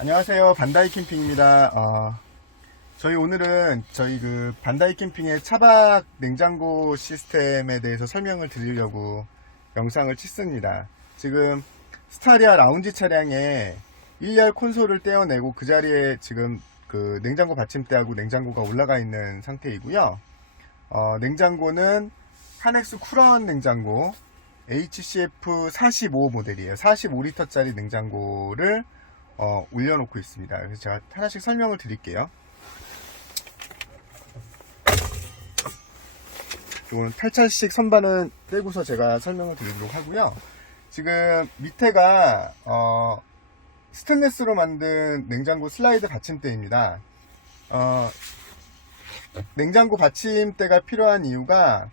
안녕하세요. 반다이 캠핑입니다. 저희 오늘은 저희 반다이 캠핑의 차박 냉장고 시스템에 대해서 설명을 드리려고 영상을 찍습니다. 지금 스타리아 라운지 차량에 1열 콘솔을 떼어내고 그 자리에 지금 그 냉장고 받침대하고 냉장고가 올라가 있는 상태이고요. 냉장고는 하넥스 쿨원 냉장고 HCF 45 모델이에요. 45리터짜리 냉장고를 올려놓고 있습니다. 그래서 제가 하나씩 설명을 드릴게요. 이거는 8차식 선반은 떼고서 제가 설명을 드리도록 하고요. 지금 밑에가 스테인리스로 만든 냉장고 슬라이드 받침대입니다. 냉장고 받침대가 필요한 이유가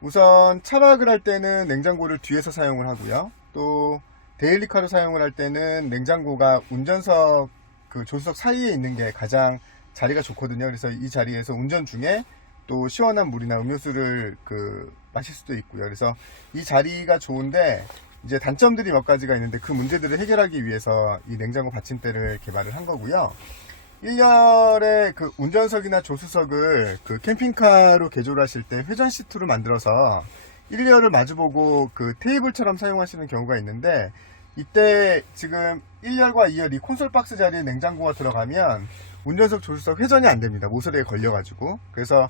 우선 차박을 할 때는 냉장고를 뒤에서 사용을 하고요. 또 데일리카로 사용을 할 때는 냉장고가 운전석 조수석 사이에 있는 게 가장 자리가 좋거든요. 그래서 이 자리에서 운전 중에 또 시원한 물이나 음료수를 마실 수도 있고요. 그래서 이 자리가 좋은데 이제 단점들이 몇 가지가 있는데 그 문제들을 해결하기 위해서 이 냉장고 받침대를 개발을 한 거고요. 1열의 운전석이나 조수석을 캠핑카로 개조를 하실 때 회전 시트로 만들어서 1열을 마주보고 테이블처럼 사용하시는 경우가 있는데, 이때 지금 1열과 2열 이 콘솔 박스 자리에 냉장고가 들어가면 운전석 조수석 회전이 안 됩니다. 모서리에 걸려가지고. 그래서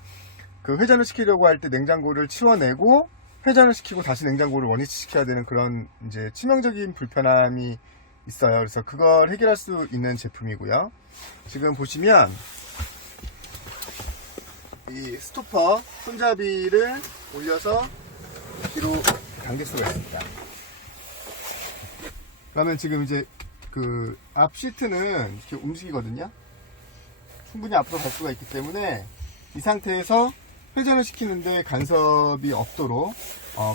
회전을 시키려고 할 때 냉장고를 치워내고 회전을 시키고 다시 냉장고를 원위치 시켜야 되는 그런 이제 치명적인 불편함이 있어요. 그래서 그걸 해결할 수 있는 제품이고요. 지금 보시면 이 스토퍼 손잡이를 올려서 뒤로 당길 수가 있습니다. 그러면 지금 이제 앞 시트는 이렇게 움직이거든요. 충분히 앞으로 갈 수가 있기 때문에 이 상태에서 회전을 시키는데 간섭이 없도록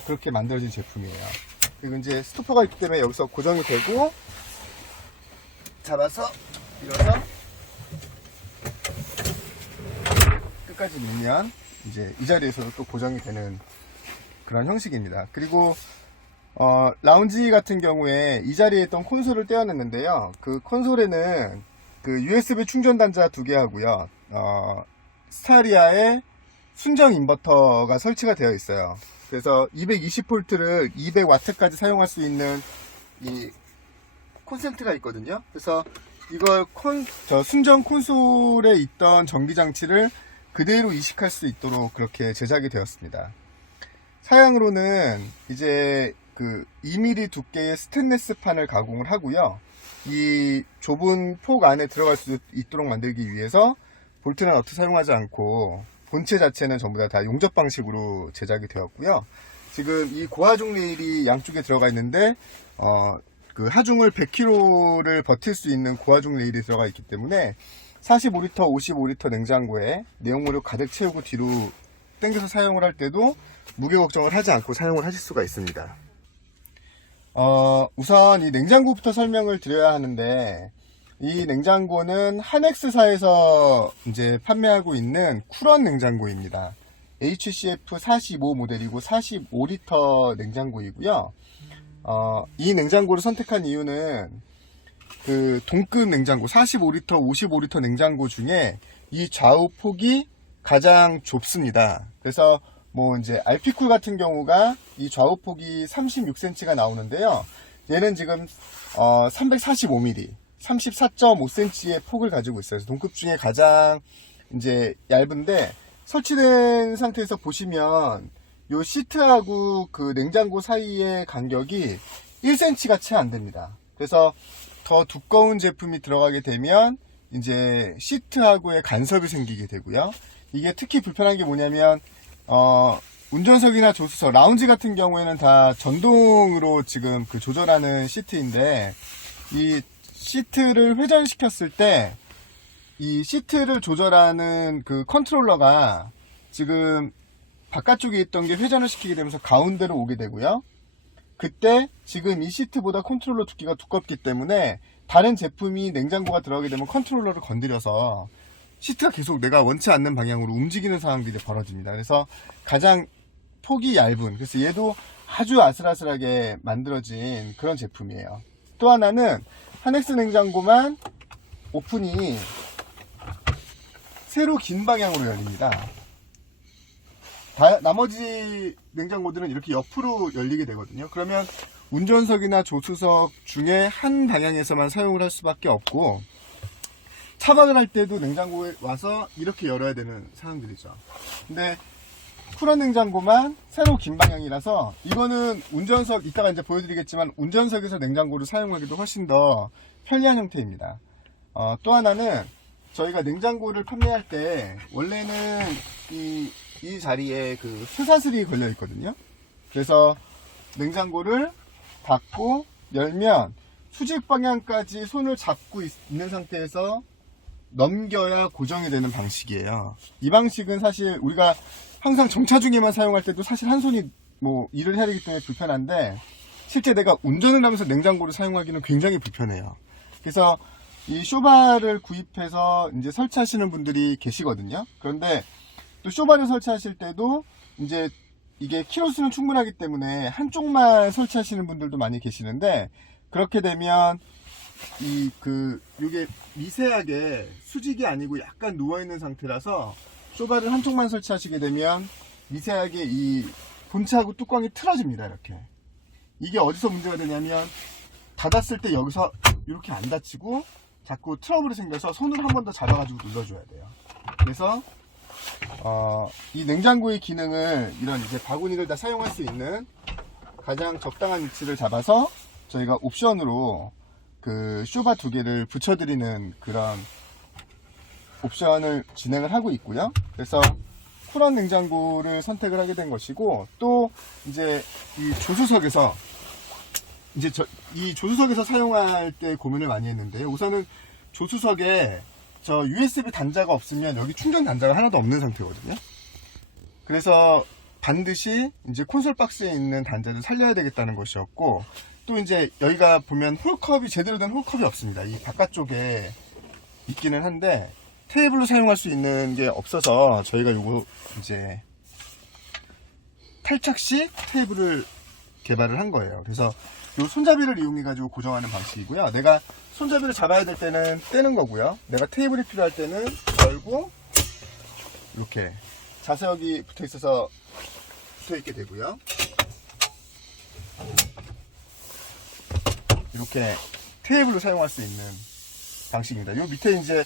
그렇게 만들어진 제품이에요. 그리고 이제 스토퍼가 있기 때문에 여기서 고정이 되고 잡아서 밀어서 끝까지 밀면 이제 이 자리에서도 또 고정이 되는 그런 형식입니다. 그리고 라운지 같은 경우에 이 자리에 있던 콘솔을 떼어냈는데요. 그 콘솔에는 USB 충전 단자 2개 하고요. 스타리아의 순정 인버터가 설치가 되어 있어요. 그래서 220V를 200W까지 사용할 수 있는 이 콘센트가 있거든요. 그래서 이걸 순정 콘솔에 있던 전기장치를 그대로 이식할 수 있도록 그렇게 제작이 되었습니다. 사양으로는 이제 2mm 두께의 스테인리스 판을 가공을 하고요. 이 좁은 폭 안에 들어갈 수 있도록 만들기 위해서 볼트나 너트 사용하지 않고 본체 자체는 전부 다 용접 방식으로 제작이 되었고요. 지금 이 고하중 레일이 양쪽에 들어가 있는데 하중을 100kg를 버틸 수 있는 고하중 레일이 들어가 있기 때문에 45리터, 55리터 냉장고에 내용물을 가득 채우고 뒤로 당겨서 사용을 할 때도 무게 걱정을 하지 않고 사용을 하실 수가 있습니다. 우선 이 냉장고부터 설명을 드려야 하는데, 이 냉장고는 하넥스사에서 이제 판매하고 있는 쿨원 냉장고입니다. HCF 45 모델이고 45리터 냉장고이고요. 이 냉장고를 선택한 이유는 동급 냉장고 45리터, 55리터 냉장고 중에 이 좌우 폭이 가장 좁습니다. 그래서 이제 알피쿨 같은 경우가 이 좌우 폭이 36cm가 나오는데요. 얘는 지금 345mm, 34.5cm의 폭을 가지고 있어요. 그래서 동급 중에 가장 이제 얇은데, 설치된 상태에서 보시면 요 시트하고 냉장고 사이의 간격이 1cm가 채 안 됩니다. 그래서 더 두꺼운 제품이 들어가게 되면 이제 시트하고의 간섭이 생기게 되고요. 이게 특히 불편한 게 뭐냐면 운전석이나 조수석, 라운지 같은 경우에는 다 전동으로 지금 조절하는 시트인데, 이 시트를 회전시켰을 때 이 시트를 조절하는 컨트롤러가 지금 바깥쪽에 있던 게 회전을 시키게 되면서 가운데로 오게 되고요. 그때 지금 이 시트보다 컨트롤러 두께가 두껍기 때문에 다른 제품이 냉장고가 들어가게 되면 컨트롤러를 건드려서 시트가 계속 내가 원치 않는 방향으로 움직이는 상황들이 벌어집니다. 그래서 가장 폭이 얇은, 그래서 얘도 아주 아슬아슬하게 만들어진 그런 제품이에요. 또 하나는 하넥스 냉장고만 오픈이 세로 긴 방향으로 열립니다. 나머지 냉장고들은 이렇게 옆으로 열리게 되거든요. 그러면 운전석이나 조수석 중에 한 방향에서만 사용을 할 수밖에 없고, 차박을 할 때도 냉장고에 와서 이렇게 열어야 되는 상황들이죠. 근데 쿨한 냉장고만 세로 긴 방향이라서, 이거는 운전석, 이따가 이제 보여드리겠지만 운전석에서 냉장고를 사용하기도 훨씬 더 편리한 형태입니다. 또 하나는 저희가 냉장고를 판매할 때 원래는 이 자리에 그 쇠사슬이 걸려 있거든요. 그래서 냉장고를 닫고 열면 수직 방향까지 손을 잡고 있는 상태에서 넘겨야 고정이 되는 방식이에요. 이 방식은 사실 우리가 항상 정차 중에만 사용할 때도 사실 한 손이 뭐 일을 해야 되기 때문에 불편한데, 실제 내가 운전을 하면서 냉장고를 사용하기는 굉장히 불편해요. 그래서 이 쇼바를 구입해서 이제 설치하시는 분들이 계시거든요. 그런데 또 쇼바를 설치하실 때도 이제 이게 키로수는 충분하기 때문에 한쪽만 설치하시는 분들도 많이 계시는데, 그렇게 되면 이게 미세하게 수직이 아니고 약간 누워있는 상태라서 쇼바를 한쪽만 설치하시게 되면 미세하게 이 본체하고 뚜껑이 틀어집니다. 이렇게. 이게 어디서 문제가 되냐면, 닫았을 때 여기서 이렇게 안 닫히고 자꾸 트러블이 생겨서 손을 한 번 더 잡아가지고 눌러줘야 돼요. 그래서 이 냉장고의 기능을 이런 이제 바구니를 다 사용할 수 있는 가장 적당한 위치를 잡아서 저희가 옵션으로 그 쇼바 2개를 붙여드리는 그런 옵션을 진행을 하고 있고요. 그래서 쿨한 냉장고를 선택을 하게 된 것이고, 또 이제 이 조수석에서 이 조수석에서 사용할 때 고민을 많이 했는데요. 우선은 조수석에 저 USB 단자가 없으면 여기 충전 단자가 하나도 없는 상태거든요. 그래서 반드시 이제 콘솔 박스에 있는 단자를 살려야 되겠다는 것이었고, 또 이제 여기가 보면 홀컵이 제대로 된 홀컵이 없습니다. 이 바깥쪽에 있기는 한데 테이블로 사용할 수 있는 게 없어서 저희가 요거 이제 탈착식 테이블을 개발을 한 거예요. 그래서 요 손잡이를 이용해 가지고 고정하는 방식이고요. 내가 손잡이를 잡아야 될 때는 떼는 거고요. 내가 테이블이 필요할 때는 열고 이렇게 자석이 붙어 있어서 붙어 있게 되고요. 이렇게 테이블로 사용할 수 있는 방식입니다. 요 밑에 이제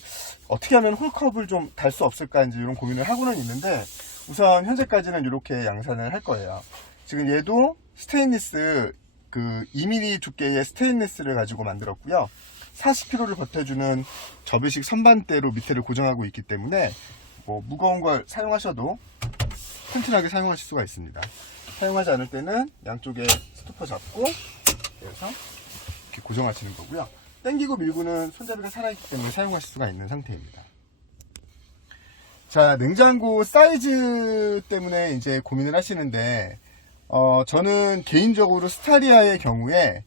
어떻게 하면 홀컵을 좀 달 수 없을까 이제 이런 고민을 하고는 있는데, 우선 현재까지는 이렇게 양산을 할 거예요. 지금 얘도 스테인리스 2mm 두께의 스테인리스를 가지고 만들었고요. 40kg를 버텨주는 접이식 선반대로 밑에를 고정하고 있기 때문에 뭐 무거운 걸 사용하셔도 튼튼하게 사용하실 수가 있습니다. 사용하지 않을 때는 양쪽에 스토퍼 잡고 그래서 이렇게 고정하시는 거고요. 당기고 밀고는 손잡이가 살아있기 때문에 사용하실 수가 있는 상태입니다. 자, 냉장고 사이즈 때문에 이제 고민을 하시는데, 저는 개인적으로 스타리아의 경우에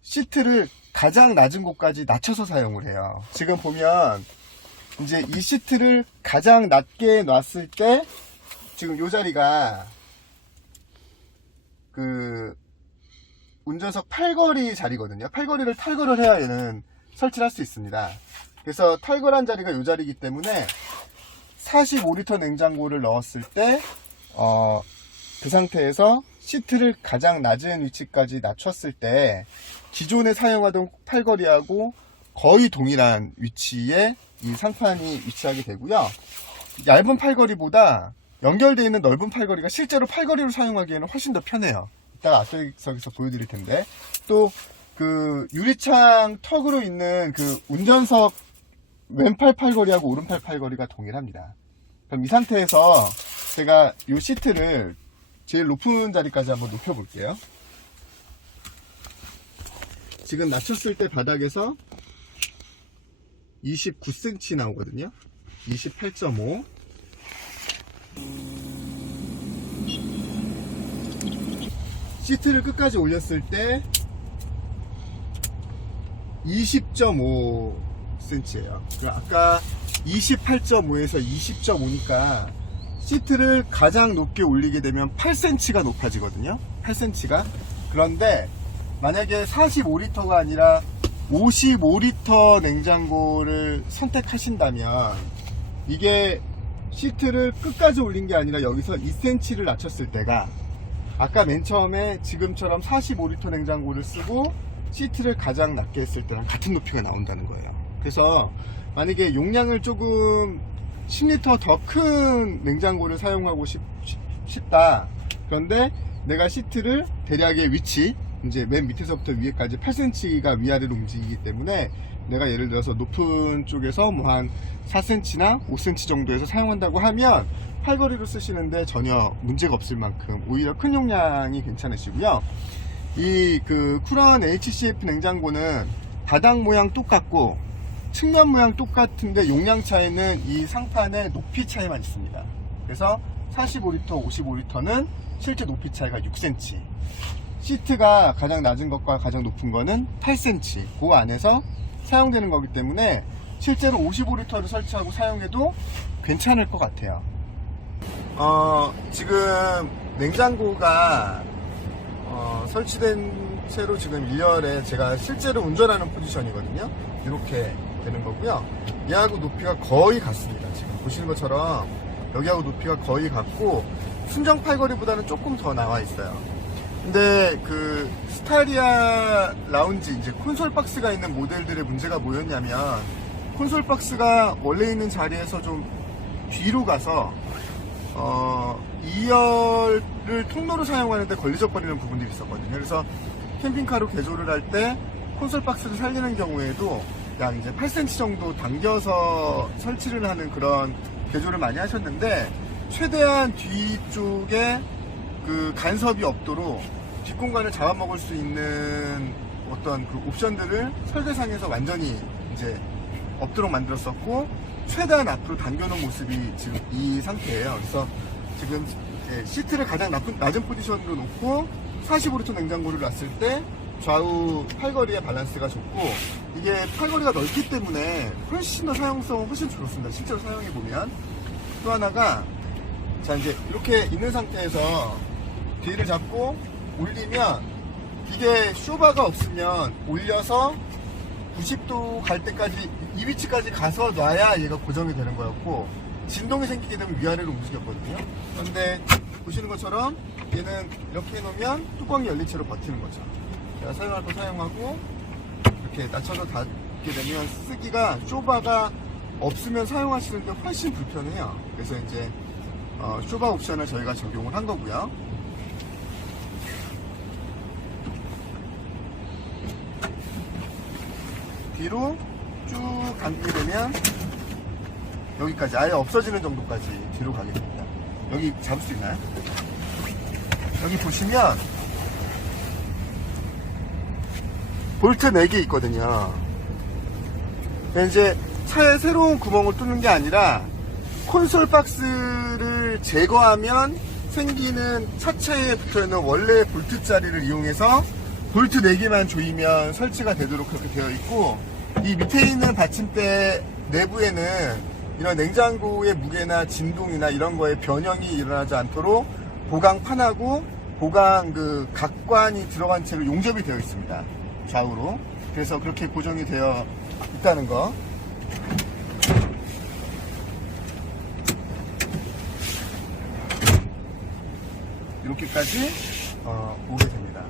시트를 가장 낮은 곳까지 낮춰서 사용을 해요. 지금 보면 이제 이 시트를 가장 낮게 놨을 때 지금 이 자리가 그 운전석 팔걸이 자리거든요. 팔걸이를 탈거를 해야 얘는 설치를 할 수 있습니다. 그래서 탈거한 자리가 이 자리이기 때문에 45리터 냉장고를 넣었을 때 그 상태에서 시트를 가장 낮은 위치까지 낮췄을 때 기존에 사용하던 팔걸이하고 거의 동일한 위치에 이 상판이 위치하게 되고요. 얇은 팔걸이보다 연결되어 있는 넓은 팔걸이가 실제로 팔걸이로 사용하기에는 훨씬 더 편해요. 이따가 앞쪽에서 보여드릴 텐데, 또 그 유리창 턱으로 있는 그 운전석 왼팔 팔걸이하고 오른팔 팔걸이가 동일합니다. 그럼 이 상태에서 제가 이 시트를 제일 높은 자리까지 한번 높여 볼게요. 지금 낮췄을 때 바닥에서 29cm 나오거든요. 28.5. 시트를 끝까지 올렸을 때 20.5cm예요. 아까 28.5에서 20.5니까 시트를 가장 높게 올리게 되면 8cm가 높아지거든요. 8cm가. 그런데 만약에 45리터가 아니라 55리터 냉장고를 선택하신다면 이게 시트를 끝까지 올린 게 아니라 여기서 2cm를 낮췄을 때가 아까 맨 처음에 지금처럼 45리터 냉장고를 쓰고 시트를 가장 낮게 했을 때랑 같은 높이가 나온다는 거예요. 그래서 만약에 용량을 조금 10리터 더 큰 냉장고를 사용하고 싶다. 그런데 내가 시트를 대략의 위치, 이제 맨 밑에서부터 위에까지 8cm가 위아래로 움직이기 때문에 내가 예를 들어서 높은 쪽에서 뭐 한 4cm나 5cm 정도에서 사용한다고 하면 팔걸이로 쓰시는데 전혀 문제가 없을 만큼 오히려 큰 용량이 괜찮으시고요. 이 쿨원 HCF 냉장고는 바닥 모양 똑같고 측면 모양 똑같은데 용량 차이는 이 상판의 높이 차이만 있습니다. 그래서 45리터, 55리터는 실제 높이 차이가 6cm, 시트가 가장 낮은 것과 가장 높은 거는 8cm, 그 안에서 사용되는 거기 때문에 실제로 55리터를 설치하고 사용해도 괜찮을 것 같아요. 지금 냉장고가 설치된 채로 지금 1열에 제가 실제로 운전하는 포지션이거든요. 이렇게 되는 거고요. 얘하고 높이가 거의 같습니다. 지금 보시는 것처럼 여기하고 높이가 거의 같고 순정 팔걸이보다는 조금 더 나와 있어요. 근데 스타리아 라운지 이제 콘솔 박스가 있는 모델들의 문제가 뭐였냐면 콘솔 박스가 원래 있는 자리에서 좀 뒤로 가서 2열을 통로로 사용하는데 걸리적거리는 부분들이 있었거든요. 그래서 캠핑카로 개조를 할 때 콘솔 박스를 살리는 경우에도 약 이제 8cm 정도 당겨서 설치를 하는 그런 개조를 많이 하셨는데 최대한 뒤쪽에 간섭이 없도록 뒷공간을 잡아먹을 수 있는 어떤 옵션들을 설계상에서 완전히 이제 없도록 만들었었고 최대한 앞으로 당겨놓은 모습이 지금 이 상태예요. 그래서 지금 시트를 가장 낮은 포지션으로 놓고 45리터 냉장고를 놨을 때 좌우 팔걸이의 밸런스가 좋고 이게 팔걸이가 넓기 때문에 훨씬 더 사용성은 훨씬 좋습니다. 실제로 사용해보면. 또 하나가 자 이제 이렇게 있는 상태에서 뒤를 잡고 올리면 이게 쇼바가 없으면 올려서 90도 갈 때까지 이 위치까지 가서 놔야 얘가 고정이 되는 거였고 진동이 생기게 되면 위아래로 움직였거든요. 그런데 보시는 것처럼 얘는 이렇게 해놓으면 뚜껑이 열린 채로 버티는 거죠. 제가 사용할 거 사용하고 이렇게 낮춰서 닫게 되면 쓰기가 쇼바가 없으면 사용하시는데 훨씬 불편해요. 그래서 이제 쇼바 옵션을 저희가 적용을 한 거고요. 뒤로 쭉 감게 되면 여기까지 아예 없어지는 정도까지 뒤로 가게 됩니다. 여기 잡을 수 있나요? 여기 보시면 볼트 4개 있거든요. 이제 차에 새로운 구멍을 뚫는 게 아니라 콘솔 박스를 제거하면 생기는 차체에 붙어있는 원래 볼트 자리를 이용해서 볼트 4개만 조이면 설치가 되도록 그렇게 되어 있고 이 밑에 있는 받침대 내부에는 이런 냉장고의 무게나 진동이나 이런 거에 변형이 일어나지 않도록 보강판하고 보강 각관이 들어간 채로 용접이 되어 있습니다. 좌우로. 그래서 그렇게 고정이 되어 있다는 거. 이렇게까지 오게 됩니다.